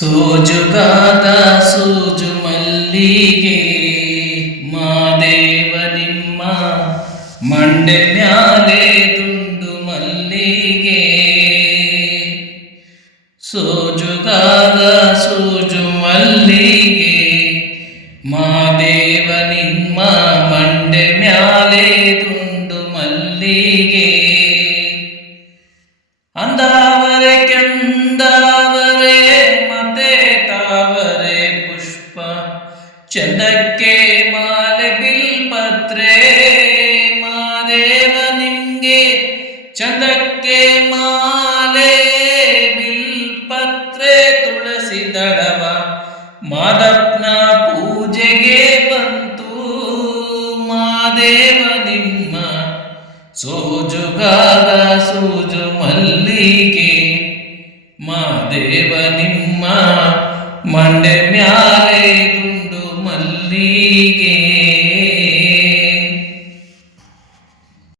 ಸೋಜುಗಾದ ಸೂಜು ಮಲ್ಲಿಗೆ ಮಾದೇವ ನಿಮ್ಮ ಮಂಡೆ ಮ್ಯಾಲೆ ದುಂಡು ಮಲ್ಲಿಗೆ. ಸೋಜುಗಾದ ಸೂಜು ಮಲ್ಲಿಗೆ ಮಾದೇವ ನಿಮ್ಮ ಮಂಡೆ ಮ್ಯಾಲೆ ದುಂಡು ಮಲ್ಲಿಗೆ. ಅಂದಾವರೆ ಕೆಂದಾವರೆ ಮತ್ತೆ ತಾವರೆ ಪುಷ್ಪ ಚಂದಕ್ಕೆ ಮಾಲೆ ಬಿಲ್ಪತ್ರೆ ಮಾದೇವ ನಿಂಗೆ ಚಂದಕ್ಕೆ ಮಾಲೆ ಬಿಲ್ಪತ್ರೆ ತುಳಸಿ ದಳವ ಮಾದಪ್ಪನ ಪೂಜೆಗೆ ಬಂತು ಮಾದೇವ ನಿಮ್ಮ ಸೋಜುಗಾದ ಸೂಜು ಮಲ್ಲಿಗೆ ಮಾದೇವ ನಿಮ್ಮ ಮಂಡೆ ಮ್ಯಾಲೆ ದುಂಡು ಮಲ್ಲಿಗೆ.